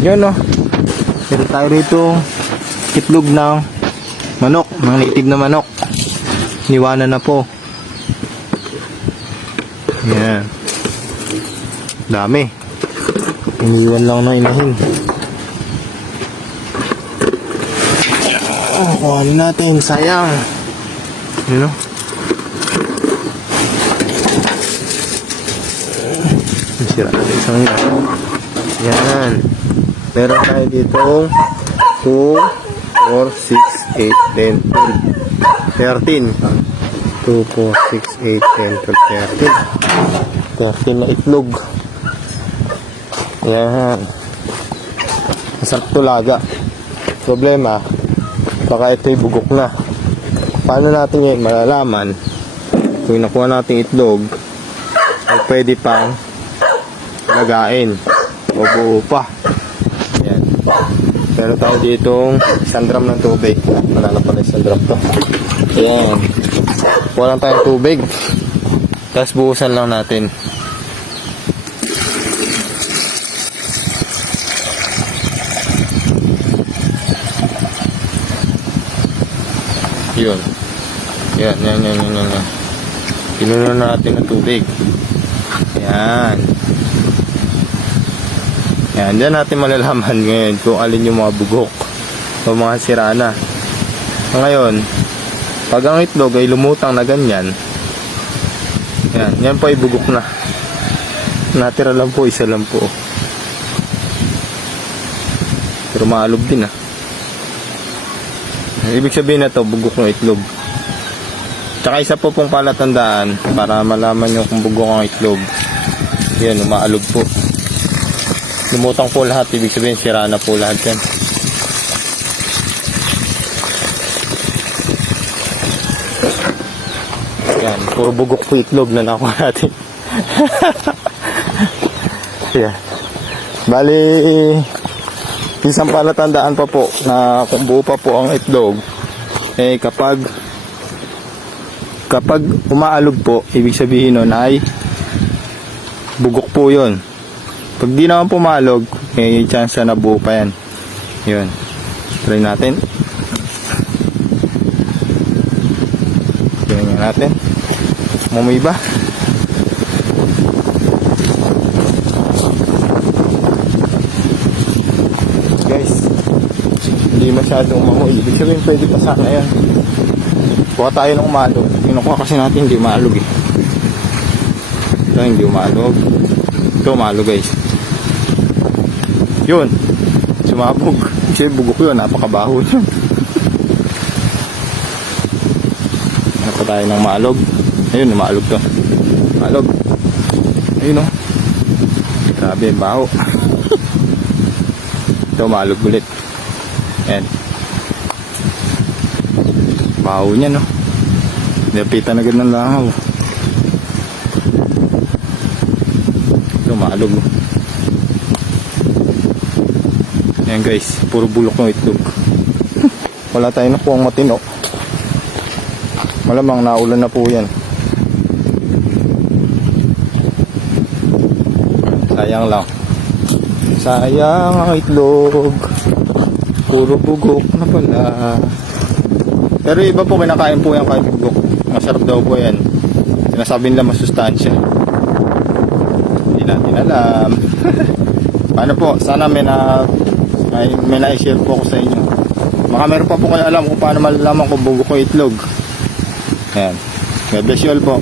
Yan no. Meron tayo rito itlog ng manok, mga native na manok. Niwanan na po. Yan. Dami. Iniwan lang ng inahin. Ah, kuhanin natin. Sayang. Yun no. Sira natin isang yan. Yan. Meron tayo dito 2, 4, 6, 8, 10, 12, 13. 2, 4, 6, 8, 10, 12, 13. 13 na itlog. Yan. Masarap tulaga. Problema, baka ito'y bugok na. Paano natin ngayon malalaman kung nakuha natin itlog ay pwede pang lagain o buo pa. Meron tayo ditong isang drum ng tubig. Wala na pala isang drum to. Ayan. Kuha lang tayong tubig. Tapos buhusan lang natin. Yun. Yan, yan, yan, yan, yan. yan. Natin ng tubig. Yan. Yan, dyan natin malalaman ngayon kung alin yung mga bugok o mga sirana. Ngayon, pag ang itlog ay lumutang na ganyan, yan, yan po ay bugok na. Natira lang po, isa lang po. Pero maalog din ah. Ibig sabihin na to, bugok ng itlog. Tsaka isa po pong palatandaan para malaman nyo kung bugok ang itlog. Yan, umaalog po. Lumutang po lahat, ibig sabihin sira na po lahat yan. Yan, puro bugok po itlog na nakuha natin. Yan. Bali, isang palatandaan pa po na kung buo pa po ang itlog, eh kapag kapag umaalog po, ibig sabihin nun ay bugok po yon. Pag di naman pumalog, may chance na buo pa yan. Yun. Try natin. Tingnan natin. Mumay ba? Guys, hindi masyadong mamuhay. Ibig sabihin pwede pa sana yan. Kuha tayo ng umalog. Kinukuha kasi natin hindi umalog eh. Ito hindi umalog. Ito umalog guys. Yun. Sumabog. Kasi bugok yun. Napakabaho yun. Ano pa tayo ng maalog? Ayun, maalog to. Maalog. Ayun o. Grabe, baho. Ito, maalog ulit. Ayan. Baho niya, no? Nilapitan agad ng langaw. Ito, maalog. oh. Ayan guys, puro bulok ng itlog. Wala tayo nakuha ang matino. Malamang naulan na po yan. Sayang lang. Sayang ang itlog. Puro bugok na pala. Pero iba po kinakain po yan kahit bugok. Masarap daw po yan. Sinasabi nila masustansya. Hindi natin alam. Paano po? Sana may na may, may na-share po ako sa inyo. Baka meron pa po kayo alam kung paano malalaman kung bugok o itlog. Ayan. God bless you all po.